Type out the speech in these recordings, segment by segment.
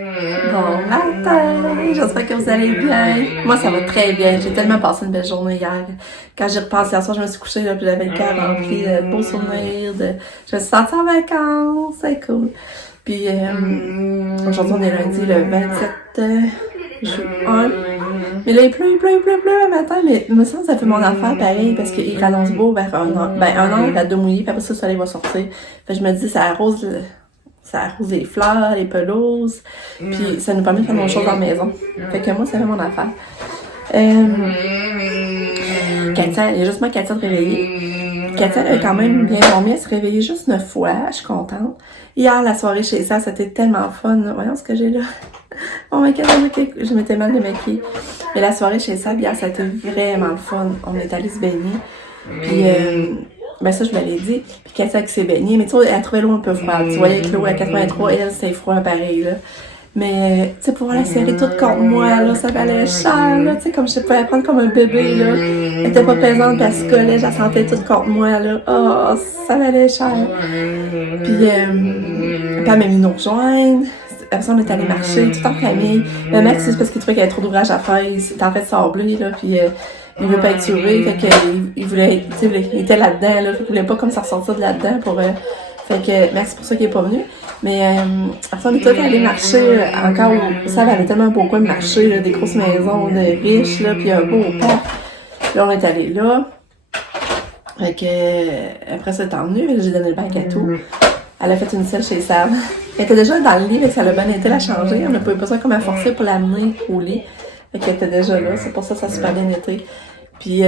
Bon matin! J'espère que vous allez bien. Moi, ça va très bien. J'ai tellement passé une belle journée hier. Quand j'y repasse hier soir, je me suis couchée, là, puis j'avais le cœur rempli de beaux souvenirs. Je me suis sentie en vacances. C'est cool. Puis aujourd'hui, on est lundi, le 27 juin. Mais là, il pleut le matin. Mais il me semble que ça fait mon affaire pareil, parce qu'il rallonge beau vers 1h. Ben, 1h, la deux mouillée, puis après ça, le soleil va sortir. Fait que je me dis, ça arrose les fleurs, les pelouses, puis ça nous permet de faire nos choses dans la maison. Fait que moi, ça fait mon affaire. Katia, il y a juste moi Katia de réveiller. Katia, elle a quand même bien dormi, elle s'est réveillée juste 9 fois, je suis contente. Hier, la soirée chez ça, c'était tellement fun. Voyons ce que j'ai là. Oh my god, je m'étais mal démaquillée. Mais la soirée chez ça, hier, ça a été vraiment le fun. On est allé se baigner. Puis, ben ça, je me l'ai dit. Puis Katia qui s'est baignée, mais tu vois, elle trouvait l'eau un peu froide. Tu voyais que l'eau à 83, elle, c'était froid pareil, là. Mais, tu sais, pouvoir la serrer toute contre moi, là, ça valait cher, là. Tu sais, comme je pouvais la prendre comme un bébé, là. Elle était pas pesante, puis elle se collait, je la sentais toute contre moi, là. Oh, ça valait cher. Puis elle m'a mis nous rejoindre. Après ça, on est allé marcher, tout en famille. Le mec, c'est parce qu'il trouvait qu'il y avait trop d'ouvrage à faire. Il s'était en fait sablé, là, puis il veut pas être sauvé, fait qu'il voulait, tu sais, il était là-dedans, là, fait qu'il voulait pas comme ça ressortir de là-dedans pour, fait que, merci pour ça qu'il est pas venu. Mais, après on est tous allés marcher, encore où, ça valait tellement beau quoi de marcher, là, des grosses maisons de riches, là, pis un beau parc. Là, on est allé là. Fait que, après ça, elle est emmenée, j'ai donné le bac à tout. Elle a fait une selle chez Sam. Elle était déjà dans le lit, fait que ça l'a bien été la changer. On n'a pas eu besoin comme à forcer pour l'amener au lit. Fait qu'elle était déjà là, c'est pour ça que ça a super bien été. Puis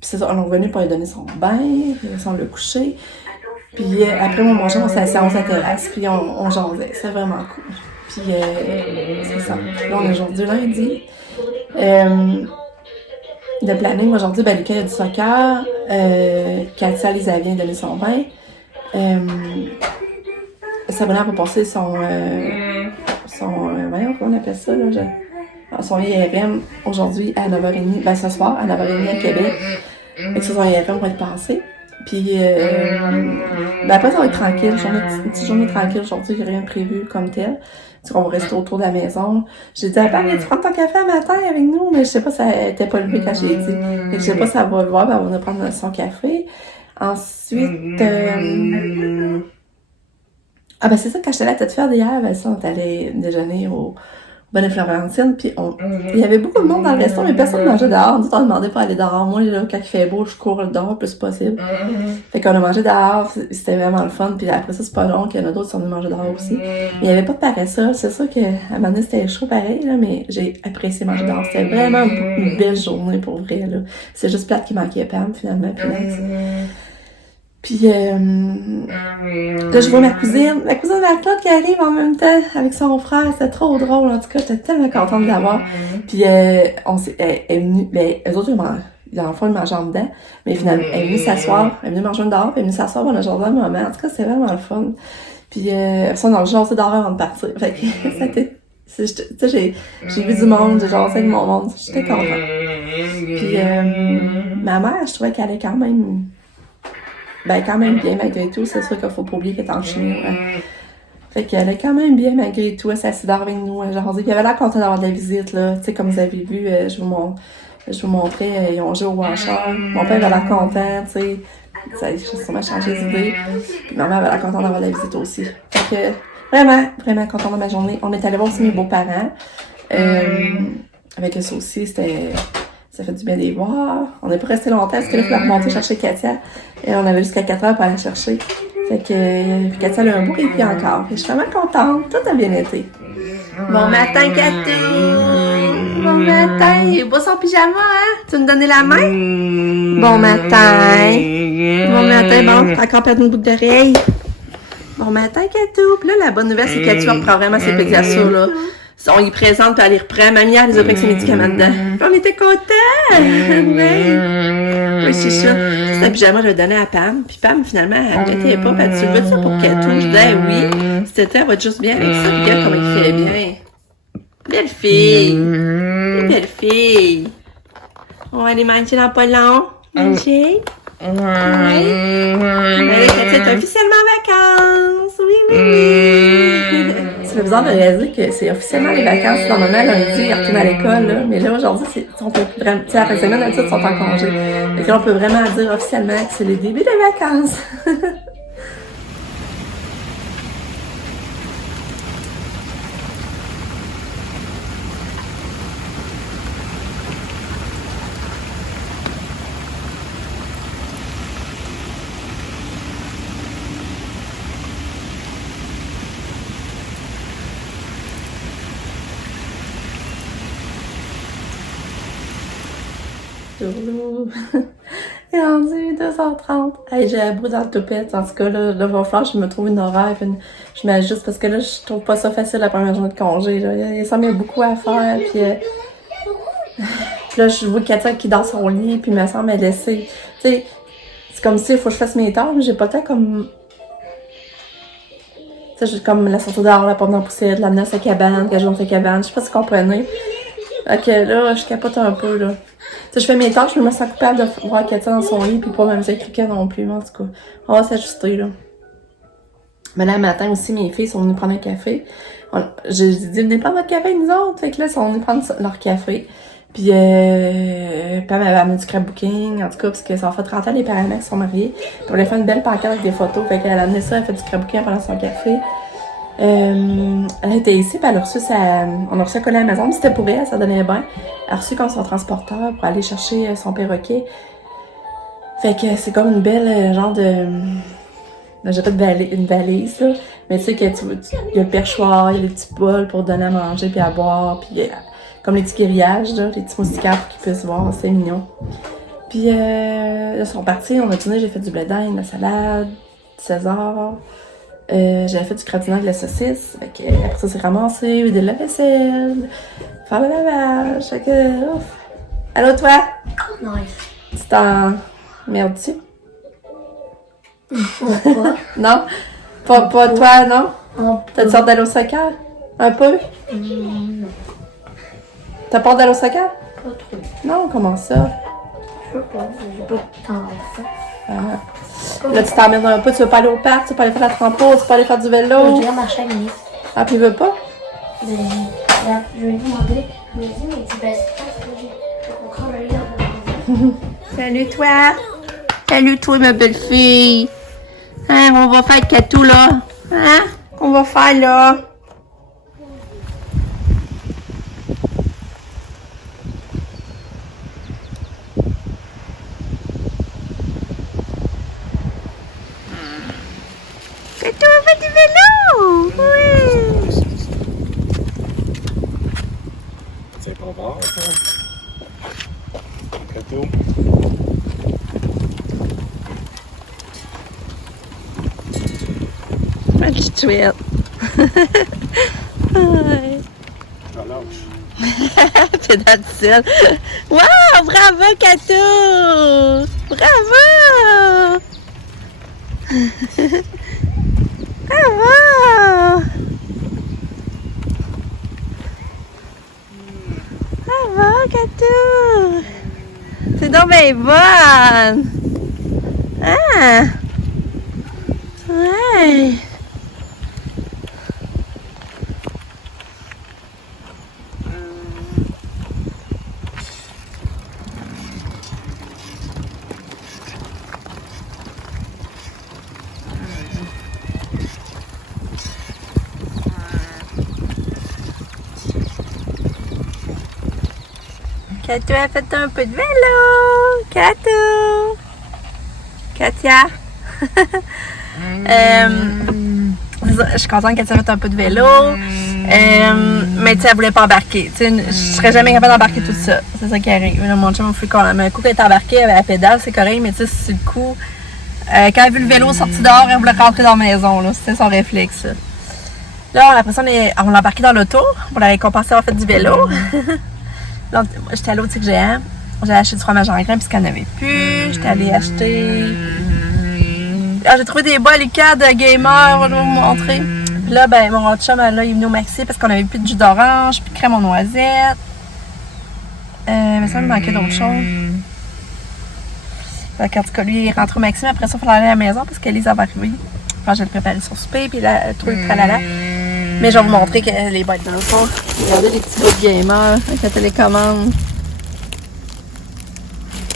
c'est ça, on est revenu pour lui donner son bain, on l'a couché. Puis après, on mangeait, on s'est assis à sa terrasse, puis on jasait. C'est vraiment cool. Puis c'est ça. Là, on est aujourd'hui lundi. Le planning aujourd'hui, ben Lucas a du soccer. Katia, Lisa vient donner son bain. Sabrina va passer son voyons, comment on appelle ça, là, son IRM aujourd'hui à 9h30, ben ce soir à 9h30 à Québec. Fait que ça, son IRM va être passé. Puis, ben après, ça va être tranquille, une petite journée tranquille aujourd'hui, j'ai rien prévu comme tel. Donc, on va rester autour de la maison. J'ai dit à Pam, tu prends ton café à matin avec nous, mais je sais pas si elle était pas levée quand j'ai dit. Fait que je sais pas si elle va le voir, ben, elle va venir prendre son café. Ensuite, ah ben c'est ça, quand j'étais allée à Tête Faire d'hier, ben ça, on est allé déjeuner au Bonne Florentine, puis il y avait beaucoup de monde dans le restaurant, mais personne ne mangeait dehors. Nous, on demandait pas aller dehors. Moi, là, quand il fait beau, je cours dehors le plus possible. Fait qu'on a mangé dehors, c'était vraiment le fun, puis après ça, c'est pas long qu'il y en a d'autres qui sont venus manger dehors aussi. Il y avait pas de paresseux, c'est sûr qu'à un moment donné, c'était chaud pareil, là, mais j'ai apprécié manger dehors. C'était vraiment une belle journée pour vrai, là. C'est juste plate qui manquait Pam, finalement, puis puis là, je vois ma cousine Claude qui arrive en même temps avec son frère. C'était trop drôle, en tout cas, j'étais tellement contente de l'avoir. Puis elle est venue, ben, eux autres, ils en font une manger en dedans, mais finalement, elle est venue s'asseoir, elle est venue manger dehors, puis elle est venue s'asseoir pendant le jour d'un moment. En tout cas, c'est vraiment le fun. Puis ça, dans le genre, c'est dehors avant de partir. Fait que ça a été, tu sais, j'ai vu du monde, j'ai jasé avec mon monde, j'étais contente. Puis ma mère, je trouvais qu'elle est quand même bien malgré tout. C'est sûr qu'il faut pas oublier qu'elle est en Chine. Ouais. Fait qu'elle est quand même bien malgré tout. Elle s'est assise avec nous. Genre, puis elle avait l'air contente d'avoir de la visite, là. Tu sais, comme vous avez vu, je vous montrais, ils ont joué au washer. Mon père avait l'air content, tu sais. Ça a sûrement changé d'idée. Puis ma mère avait l'air contente d'avoir de la visite aussi. Fait que, vraiment contente de ma journée. On est allé voir aussi mes beaux-parents. Avec ça aussi, ça fait du bien de les voir. On n'est pas resté longtemps parce que là, il fallait remonter chercher Katia. Et on avait jusqu'à 4h pour aller chercher. Fait que Katia a un beau répit encore. Fait que je suis vraiment contente. Tout a bien été. Bon matin, Katou! Bon matin! Il est beau son pyjama, hein? Tu veux me donner la main? Bon matin! Bon matin, bon, t'as encore perdu une boucle d'oreille. Bon matin, Katou! Puis là, la bonne nouvelle, c'est que Katou reprend vraiment ses pédiatures, là. On y présente, puis elle les reprend. Mamie, elle les a pris avec ses médicaments dedans. Puis on était contents! Oui, c'est ça. C'était un pyjama que je donnais à Pam. Puis Pam, finalement, elle n'était pas. Puis elle dit, tu veux ça pour Katou? Je disais, oui. Cet été, elle va être juste bien avec ça. Puis regarde comment il fait bien. Belle fille! Belle fille! On va aller manger dans pas long. Manger? Oui. Allez, Katia est officiellement en vacances. Oui. Tu fait bizarre de réaliser que c'est officiellement les vacances. Normalement, lundi, ils retournent à l'école, là. Mais là, aujourd'hui, on peut vraiment, tu sais, la fin de semaine, d'habitude, ils sont en congé. Fait que là, on peut vraiment dire officiellement que c'est le début des vacances. Il est rendu 2h30. Hey, j'ai la boue dans le toupette. En tout cas, là, va falloir que je me trouve une horaire. Puis je m'ajuste parce que là, je trouve pas ça facile la première journée de congé. Là. Il semble y a beaucoup à faire. Puis là, je vois Katia qui dort son lit. Puis il me semble elle laisser. Tu sais, c'est comme si il faut que je fasse mes tâches. Mais j'ai pas le temps comme. Tu sais, j'ai comme la sortie dehors, la porte dans la poussière, de l'amener à sa cabane, qu'elle joue dans sa cabane. Je sais pas si vous comprenez. Ok, là, je capote un peu, là. Tu sais, je fais mes tâches, je me sens coupable de voir Katia dans son lit, puis pas même cliquer non plus, mais en tout cas, on va s'ajuster, là. Mais là, le matin aussi, mes filles sont venues prendre un café. J'ai dit, venez prendre votre café, nous autres. Fait que là, elles sont venues prendre leur café. Puis elle m'avait amené du scrapbooking, en tout cas, parce que ça en fait 30 ans, les parents qui sont mariés. Puis on a fait une belle pancarte avec des photos. Fait qu'elle a amené ça, elle a fait du scrapbooking pendant son café. Elle était ici, puis elle a reçu on a reçu un colis à la maison, mais c'était pour elle, ça donnait bien. Elle a reçu comme son transporteur pour aller chercher son perroquet. Fait que c'est comme une belle genre de... J'ai pas une valise, là, mais tu sais qu'il y a le perchoir, il y a les petits bols pour donner à manger puis à boire, puis comme les petits grillages, là, les petits moustiquaires pour qu'ils puissent voir, c'est mignon. Puis là, ils sont partis, on a dîné, j'ai fait du blé d'Inde, de la salade, du César. J'avais fait du gratinat avec la saucisse. Fait que, après ça, c'est ramassé, vider la vaisselle, faire le lavage. Fait que, ouf. Allô, toi? Nice. Tu t'en merdes-tu? Non? Pas toi, non? T'as-tu hâte d'aller au soccer? Un peu? Non. T'as peur d'aller au soccer? Pas trop. Non, comment ça? Je sais pas, j'ai pas de temps avec ça. Ah. Là, tu t'emmerdes un peu, tu veux pas aller au parc, tu veux pas aller faire la trampo, tu veux pas aller faire du vélo. Je vais marcher avec Nice. Ah, puis il veut pas? Je vais lui demander, je lui dis, mais tu baisses pas parce que j'ai encore un livre. Salut toi! Salut toi ma belle fille! Hein, on va faire Katou là? Hein? Qu'on va faire là? Katou, on fait du vélo! Oui! C'est pas bon, ça. Katou. Pas du tweet. Ça lâche. Pédale seule. Wow! Bravo, Katou! Bravo! Bravo! Bravo, Katou! C'est donc bien bonne! Ah! Ouais! Katou a fait un peu de vélo! Katou! Katia! Je suis contente qu'elle ait fait un peu de vélo. Mais tu sais, elle voulait pas embarquer. Tu sais, je serais jamais capable d'embarquer tout ça. C'est ça qui arrive. Là, mon chum m'a fait quand même. Un coup qu'elle est embarquée à la pédale, c'est correct, mais tu sais, c'est le coup. Quand elle a vu le vélo sorti dehors, elle voulait rentrer dans la maison. Là. C'était son réflexe. Là, après ça, on l'a embarqué dans l'auto pour la récompenser d'avoir fait du vélo. Là, j'étais allée au Tic Géant. J'ai acheté du fromage en grains puisqu'il n'y en avait plus. J'étais allée acheter. Ah, j'ai trouvé des bas Lucas de gamer, on va vous montrer. Puis là, ben, mon chum, là, il est venu au Maxi parce qu'on avait plus de jus d'orange, plus de crème aux noisettes. Mais ça me manquait d'autres choses. Fait en tout cas, lui, il est rentré au Maxi, mais après ça, il fallait aller à la maison parce qu'Elise va arriver. Enfin, j'ai préparé son souper, puis là, elle trouve le tralala. Mais je vais vous montrer que les boîtes dans le fond. Regardez les petits bouts de gamer avec la télécommande.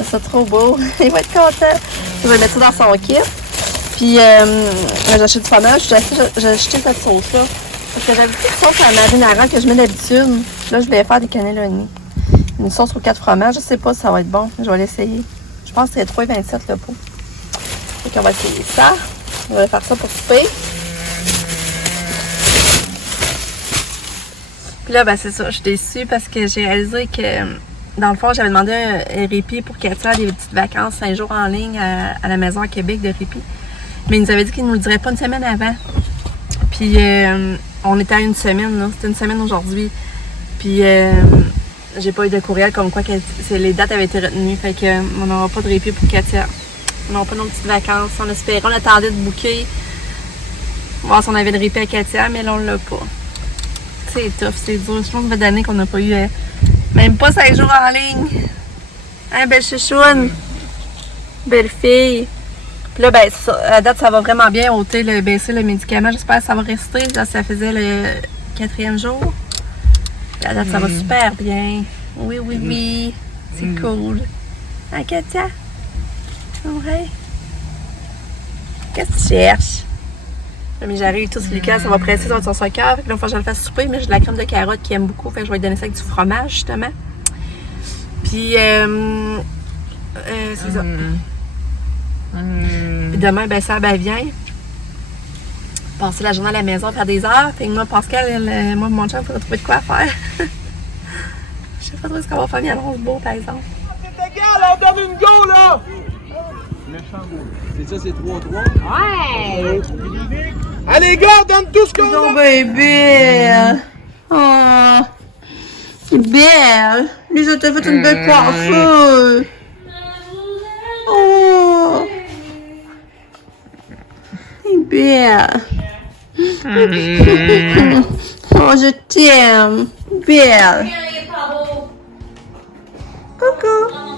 C'est trop beau. Il va être content. Je vais mettre ça dans son kit. Puis, j'ai acheté du fromage. J'ai acheté cette sauce-là. Parce que j'avais une petite sauce à la marinara que je mets d'habitude. Là, je vais faire des cannelloni. Une sauce aux 4 fromages. Je sais pas si ça va être bon. Je vais l'essayer. Je pense que c'est 3,27 le pot. Donc, on va essayer ça. On va faire ça pour souper. Puis là, ben c'est ça. Je suis déçue parce que j'ai réalisé que, dans le fond, j'avais demandé un répit pour Katia des petites vacances 5 jours en ligne à la maison à Québec de répit. Mais ils nous avaient dit qu'ils nous le diraient pas une semaine avant. Puis, on était à une semaine, là. C'était une semaine aujourd'hui. Puis, j'ai pas eu de courriel comme quoi que les dates avaient été retenues. Fait que on n'aura pas de répit pour Katia. On n'aura pas nos petites vacances. On espérait, on attendait de booker. Voir si on avait de répit à Katia, mais là, on l'a pas. C'est tough, c'est dur. Je pense que d'année qu'on n'a pas eu même pas 5 jours en ligne. Hein, belle chouchoune. Belle fille. Puis là, ben, ça, à date, ça va vraiment bien ôter baisser le médicament. J'espère que ça va rester. Là, ça faisait le 4e jour. Puis à date, ça va super bien. Oui, oui, oui. C'est cool. Hein, Katia? Ouais. Qu'est-ce que tu cherches? Mais j'arrive tout ce Lucas, ça va presser, ça va être son soccer. Fait que là, il faut que je le fasse souper, mais j'ai de la crème de carotte qu'il aime beaucoup. Fait que je vais lui donner ça avec du fromage, justement. Puis, c'est ça. Puis demain, ben, ça, ben, vient. Passer la journée à la maison, faire des heures. Fait que moi, Pascal, moi, mon chum, il faudra trouver de quoi faire. Je sais pas trop ce qu'on va faire, mais annonce beau, par exemple. C'est égal, on donne une go, là! C'est ça, c'est 3-3? Ouais! Allez, gars, on donne tout ce qu'on Oh, a! bébé! Oh! C'est belle! Lui, je t'ai fait une belle coiffure! Oh! C'est belle! Oh, je t'aime! Belle! Coucou!